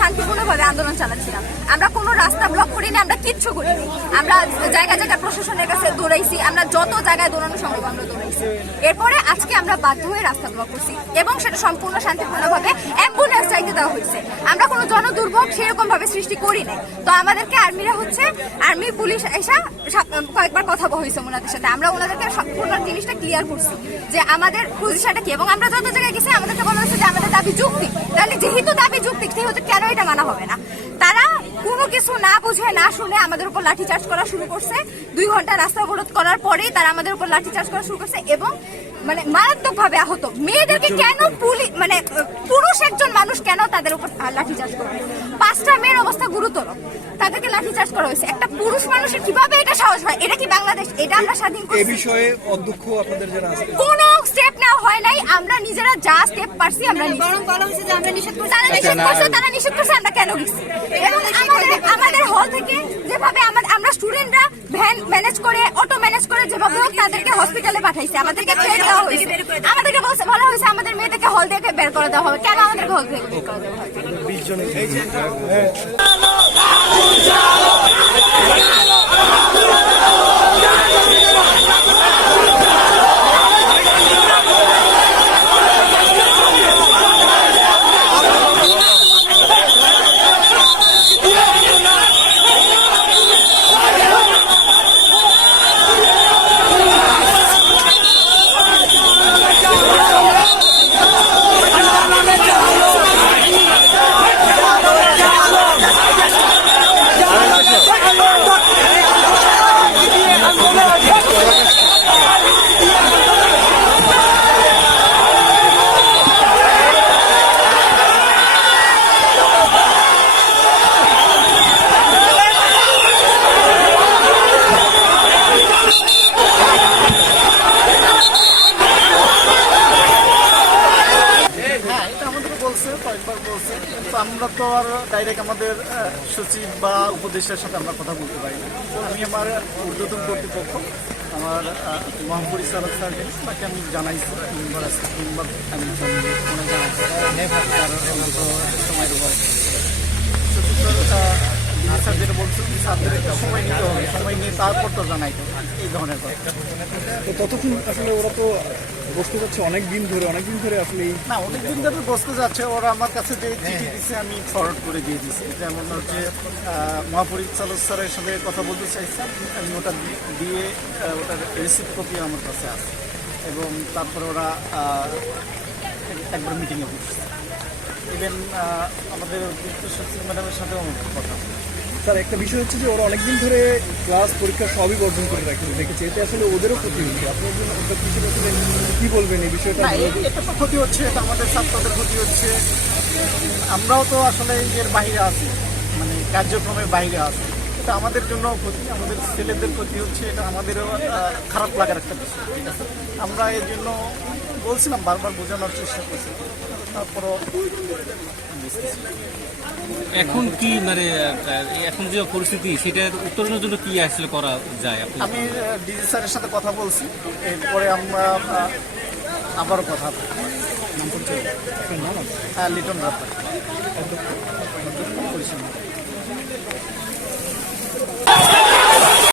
শান্তিপূর্ণভাবে আন্দোলন চালাচ্ছিলাম। আমরা কোনো রাস্তা ব্লক করিনি, আমরা কিচ্ছু করিনি। আমরা জায়গা জায়গায় প্রশাসনের কাছে দৌড়াইছি, আমরা যত জায়গায় দৌড়ানো সম্ভব আমরা দৌড়াইছি। এরপরে আজকে আমরা বাধ্য হয়ে রাস্তা ব্লক করছি এবং সেটা সম্পূর্ণ শান্তিপূর্ণভাবে অ্যাম্বুলেন্স চাইতে দেওয়া হয়েছে। আমরা কোনো জনদুর্ভোগ সেরকম ভাবে সৃষ্টি করি নাই। তো আমাদেরকে আর্মিরা হচ্ছে আর্মি পুলিশ এসা কয়েকবার কথা হয়েছে ওনাদের সাথে। আমরা ওনাদেরকে সম্পূর্ণ জিনিসটা ক্লিয়ার করছি যে আমাদের পজিশনটা কি, এবং আমরা যত জায়গায় গেছি, আমাদেরকে বলা হয়েছে যে আমাদের দাবি যুক্তি। তাহলে যেহেতু দাবি যুক্তি সেহেতু কেন এটা মানা হবে না? তারা কোনো কিছু না বুঝে, না শুনে আমাদের উপর লাঠিচার্জ করা শুরু করছে। দুই ঘণ্টা রাস্তা অবরোধ করার পরেই তারা আমাদের উপর লাঠিচার্জ করা শুরু করছে, এবং মানে মারাত্মকভাবে আহত। মেয়েদেরকে কেন পুলিশ মানে পুরুষ একজন মানুষ কেন তাদের উপর লাঠিচার্জ করবে? করা হয়েছে একটা পুরুষ মানুষের কীভাবে এটা সাহস হয়? এটা কি বাংলাদেশ? এটা আমরা স্বাধীন বিষয়ে অধ্যক্ষ আপনাদের যারা আছে। কোনো স্টেপ নেওয়া হয় নাই। আমরা নিজেরা যা স্টেপ পারছি আমরা নিচ্ছি। বরং বলা হয়েছে যে আমরা নিষেধ করছি। তারা নিষেধ করছে তারা নিষেধ করছে আমরা কেন গেছি এবং আমাদের আমাদের হল থেকে যেভাবে আমাদের আমরা স্টুডেন্টরা ভ্যান ম্যানেজ করে অটো ম্যানেজ করে যেভাবে হোক তাদেরকে হসপিটালে পাঠাইছে। আমাদেরকে ছেড়ে দেওয়া হয়েছে। আমাদেরকে বলছে বলা হয়েছে আমাদের মেয়েদেরকে হল বের করে দেওয়া হবে কেন আমাদের ঘর থেকে বের করে দেওয়া হবে বিশ এই যে হ্যাঁ এটা আমাদের বলছে কয়েকবার বলছে কিন্তু আমরা তো আর ডাইরেক্ট আমাদের সচিব বা উপদেষ্টার সাথে আমরা কথা বলতে পারি না। আমি আমার ঊর্ধ্বতন কর্তৃপক্ষ আমার মহাপরিচালক স্যারকে তাকে আমি জানাই তিনবার আছে তিনবার আমি জানাই। জানাইছি সময় দেবো স্যার যেটা বলছেন স্যারদের একটা সময় নিতে হবে। সময় নিয়ে তারপর তো জানাইতে এই ধরনের কথা। তো ততক্ষণ আসলে ওরা তো বসতে যাচ্ছে অনেক দিন ধরে অনেক দিন ধরে আসলে না অনেক দিন ধরে বসতে যাচ্ছে। ওরা আমার কাছে যে চিঠি দিছে আমি ফরওয়ার্ড করে দিয়ে দিছি। যেমন হচ্ছে মহাপরিচালক স্যারের সাথে কথা বলতে চাইছিলাম আমি ওটা দিয়ে ওটার রিসিপ্ট কপি আমার কাছে আছে। এবং তারপরে ওরা একবার মিটিংয়ে বসছে। ইভেন আমাদের সচিব ম্যাডামের সাথেও কথা স্যার একটা বিষয় হচ্ছে যে ওরা অনেকদিন ধরে ক্লাস পরীক্ষা সবই বর্জন করে রাখছে রেখেছে এতে আসলে ওদেরও ক্ষতি হচ্ছে। আপনার জন্য আপনার হিসেবে আসলে কি বলবেন এই বিষয়টা? এটা তো ক্ষতি হচ্ছে এটা আমাদের ছাত্রদের ক্ষতি হচ্ছে। আমরাও তো আসলে এর বাইরে আছি মানে কার্যক্রমের বাইরে আছি। এটা আমাদের জন্য ক্ষতি আমাদের ছেলেদের ক্ষতি হচ্ছে এটা আমাদেরও খারাপ লাগার একটা বিষয় ঠিক আছে? আমরা এর জন্য বলছিলাম বারবার বোঝানোর চেষ্টা করছি। তারপরও এখন কি মানে এখন যে পরিস্থিতি সেটার উত্তরণের জন্য কি আসলে করা যায়? আপনি আমি ডিজি স্যারের সাথে কথা বলছি। এরপরে আমরা আবার আবারও কথা। হ্যাঁ লিটন পরিচালনা